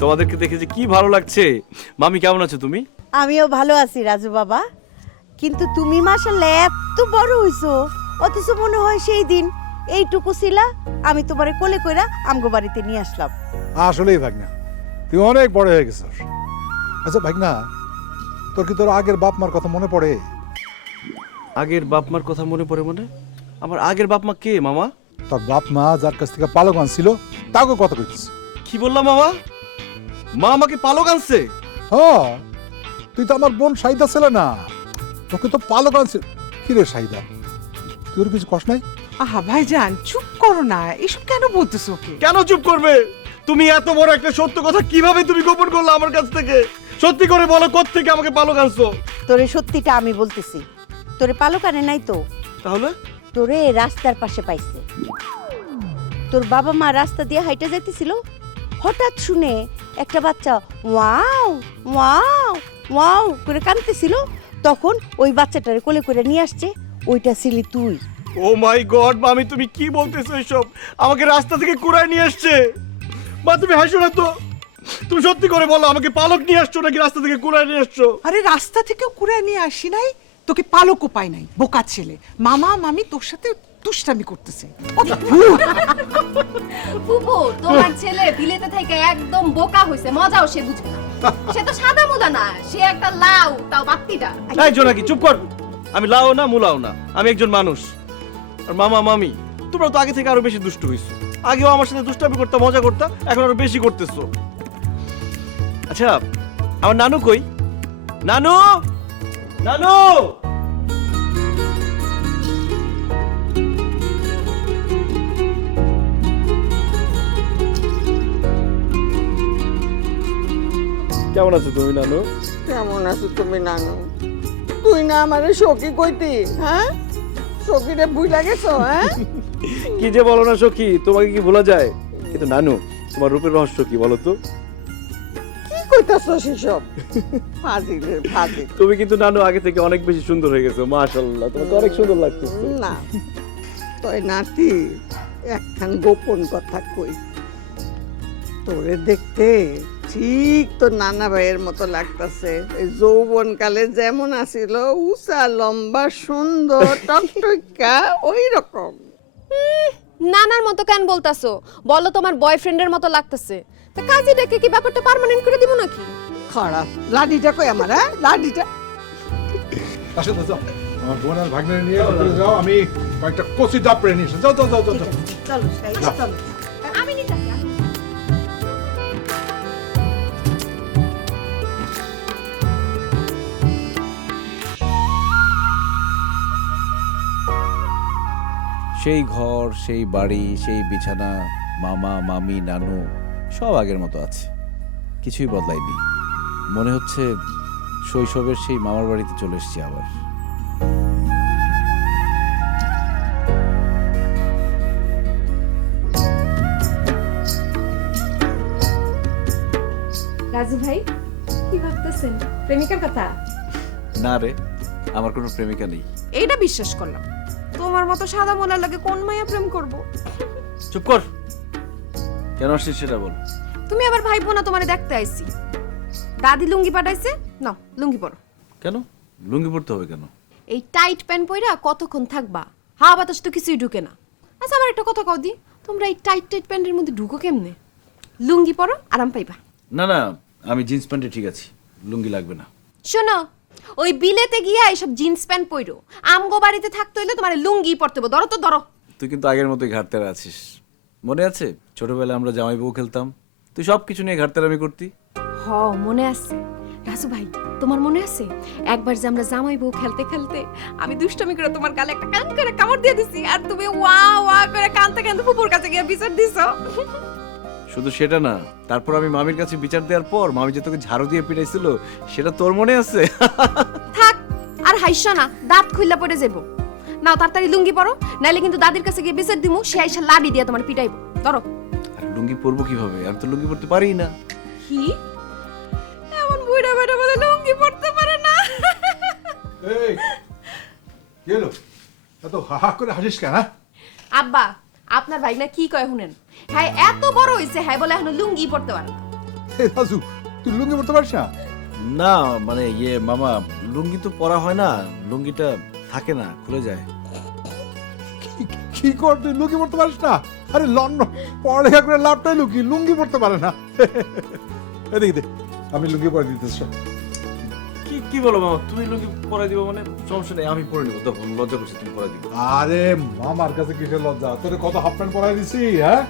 তোমাদেরকে দেখে যে কি ভালো লাগছে। মামি কেমন আছো তুমি? আমিও ভালো আছি রাজু বাবা, কিন্তু তুমি মাশাআল্লাহ এত বড় হইছো, অথচ মনে হয় সেই দিন এইটুকু ছিলা, আমি তোমারে কোলে কইরা আমগো বাড়িতে নিয়ে আসলাম। আসলেই ভাগনা, তুই অনেক বড় হয়ে গেছিস। আচ্ছা ভাগনা, তোর কি তোর আগের বাপ মার কথা মনে পড়ে? আগের বাপ মার কথা মনে পড়ে? মানে আমার আগের বাপ মা কে মামা? তোর বাপ মা যার কাছ থেকে পালক আনছিল তাকে কথা কইছিস। কি বললাম মামা? মা আমাকে পালক আনছে? হ্যাঁ, তুই তো আমার বোন সাইদা ছিল না, তোকে তো পালক আনছিল। কি রে সাইদা, তুই ওর কিছু কষ্ট নাই? আহা ভাইজান চুপ করো না, এসব কেন বলতেছো ওকে? কেন চুপ করবে? তুমি এত বড় একটা সত্য কথা কিভাবে তুমি গোপন করলে আমার কাছ থেকে? সত্যি করে বলো, কোত্থেকে আমাকে পালক আনছো? তোরে সত্যিটা আমি বলতেছি, তোরে পালক আনে নাই তো, তাহলে? তোরে রাস্তার পাশে পাইছে। তোর বাবা মা রাস্তা দিয়ে হাইটে যাইতেছিল, হঠাৎ শুনে একটা বাচ্চা ওয়াও ওয়াও ওয়াও করে কাঁদতেছিল, তখন ওই বাচ্চাটারে কোলে করে নিয়ে আসছে, ওইটা ছিলি তুই। ও মাই গড মামি, তুমি কি বলতেছো এসব? আমাকে রাস্তা থেকে কুড়ায় নিয়ে আসছে? মা তুমি হাসো না তো, তুমি সত্যি করে বলো, আমাকে পালক নিয়ে আসছো নাকি রাস্তা থেকে কুড়ায় নিয়ে আসছো? আরে রাস্তা থেকেও কুড়ায় নিয়ে আসি নাই, তোকে পালকও পাই নাই, বোকা ছেলে। মামা মামি তোর সাথে দুষ্টামি করতেছে। ফুপু, তোমার ছেলে বিলেতে থেকে একদম বোকা হইছে, মজাও সে বুঝবে না। সে তো সাদা মুদা না, সে একটা লাউ, তাও বাত্তিটা। এই জোনাকি চুপ কর। আমি লাও না মুলাও না, আমি একজন মানুষ। আর মামা মামি তোমরা তো আগে থেকে আরো বেশি দুষ্ট হইছো। আগেও আমার সাথে দুষ্টামি করতে মজা করতে, এখন আরো বেশি করতেছো। আচ্ছা আমার নানু কই? নানু, নানু! কেমন আছো তুমি নানু? কেমন আছো তুমি নানু? তুই না আমারে সখী কইতি, হ্যাঁ? সখীরে ভুইলা গেছো, হ্যাঁ? কি যে বলো না সখী, তোমাকে কি ভোলা যায়? কিন্তু নানু, তোমার রূপের রহস্য কি বলো তো? কি কইতাছো সেসব? ফাজিলের ফাজিল। তুমি কিন্তু নানু আগে থেকে অনেক বেশি সুন্দর হয়ে গেছো, মাশাআল্লাহ, তোমাকে অনেক সুন্দর লাগতেছে। না, তোর নাতি একখান গোপন কথা কই। তোরে দেখতে ঠিক তো নানা ভাইয়ের মতো লাগতাছে। এই যৌবনকালে যেমন আছিল, উঁচা লম্বা সুন্দর টকটকা ওই রকম। নানার মতো কেন বলতাছো? বলো তোমার বয়ফ্রেন্ডের মতো লাগতেছে। তা কাজী ডেকে কি ব্যাপারটা পার্মানেন্ট করে দিব নাকি? খারাপ লাডিটা কই আমার, হ্যাঁ? লাডিটা আসো তো, যাও আমার বোন আর ভাগ্নের নিয়ে ওখানে যাও, আমি কয়েকটা কচি ডাব পেরে নিয়ে এসো। যাও যাও যাও যাও যাও। চলো সাইদা, চলো। আমি নিতাছি। সেই ঘর, সেই বাড়ি, সেই বিছানা, মামা মামি নানু সব আগের মতো আছে, কিছুই বদলায়নি। মনে হচ্ছে শৈশবের সেই মামার বাড়িতে চলে এসেছি আবার। রাজু ভাই কি ভাবতেছেন? প্রেমিকার কথা? না রে, আমার কোনো প্রেমিকা নেই। এইটা বিশ্বাস করলাম। তোমার মতো সাদা মোলার লাগে কোন মাইয়া প্রেম করব? চুপ কর। কেন আসছিস সেটা বল। তুমি আবার ভাইবো না তোমারে দেখতে আইছি। দাদি লুঙ্গি পাঠাইছে, নাও লুঙ্গি পরো। কেন লুঙ্গি পরতে হবে কেন? এই টাইট প্যান্ট পইরা কতক্ষণ থাকবা? হাওয়া বাতাস তো কিছুই ঢুকে না। আচ্ছা আমার একটা কথা কও দি, তোমরা এই টাইট টাইট প্যান্টের মধ্যে ঢুকো কেমনে? লুঙ্গি পরো, আরাম পাইবা। না না, আমি জিন্স প্যান্টে ঠিক আছি, লুঙ্গি লাগবে না। শোনো, ওই বিলেতে গিয়া এইসব জিন্স প্যান্ট পইরো, আমগো বাড়িতে থাকতে হইলে তোমার লুঙ্গি পরতে হবে। ধরো তো ধরো। তুই কিন্তু আগের মতোই ঘাটতেরা আছিস। মনে আছে ছোটবেলায় আমরা জামাই বউ খেলতাম, তুই সব কিছু নিয়ে ঘাটতেরামি করতি। হ মনে আছে। রাজু ভাই তোমার মনে আছে একবার যে আমরা জামাই বউ খেলতে খেলতে আমি দুষ্টামি করে তোমার গালে একটা কান করে কামড় দিয়ে দিছি, আর তুমি ওয়া ওয়া করে কানতে কানতে ফুপুর কাছে গিয়ে বিচার দিছো। শুধু সেটা না, তারপর আমি মামির কাছে বিচার দেওয়ার পর মামি যে তোকে ঝাড়ু দিয়ে পিটাইছিল, সেটা তোর মনে আছে? থাক আর হাইসা না, দাঁত খুইলা পড়ে যাবো। নাও তাড়াতাড়ি লুঙ্গি পরো, নাইলে কিন্তু দাদির কাছে গিয়ে বিচার দিমু, সে আইসা লাডি দিয়ে তোমার পিটাইবো। ধরো। আর লুঙ্গি পরবো কিভাবে? আমি তো লুঙ্গি পরতে পারি না। কি এমন বুইড়া বেড়া বলে লুঙ্গি পরতে পারে না? এই কি হলো, এত হা হা করে হাসিস কেন? আব্বা, আপনার ভাই না কি কয় শুনেন, হ্যাঁ এত বড় হইছে, হ্যাঁ বলে এখনো লুঙ্গি পরতে পারে না। এই রাজু, তুই লুঙ্গি পরতে পারিস না? না মানে ইয়ে মামা, লুঙ্গি তো পরা হয় না, লুঙ্গিটা থাকে না, খুলে যায়। কি কর, তুই লুঙ্গি পরতে পারিস না? আরে লন্ডন পড়ালেখা করে লাভটাই লুঙ্গি পরতে পারে না। এদিকে দে, আমি লুঙ্গি পরে দিতেছি। কি কি বলো মামা, তুমি লুঙ্গি পরাই দিবো মানে? সমস্যা নেই, আমি পরে নিবো, তখন লজ্জা করছি, তুমি পরাই দিবো। আরে মামার কাছে কিসের লজ্জা, তোরে কত হাফ প্যান্ট পরাই দিছি, হ্যাঁ?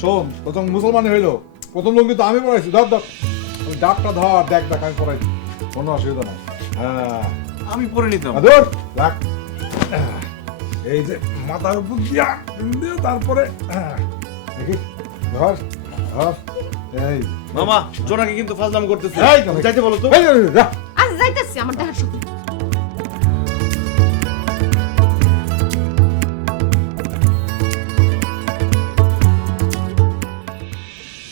শোন, প্রথম মুসলমান হইলো, প্রথম লুঙ্গি তো আমি পরাইছি। ধর ধর, আমি ডাকটা ধর, দেখ দেখ আমি পরাই দিই, কোনো অসুবিধা নাই। হ্যাঁ, আমি পরে নিতাম। ধর রাখ। এই যে মাথার উপর দিয়া দিয়ে তারপরে দেখি, ধর ধর। এই মামা জোনাকে কিন্তু ফাজলাম করতেছে। এই, যাইতে বলো তো। এই, যা। আজ যাইতেছি আমার দেখার শক্তি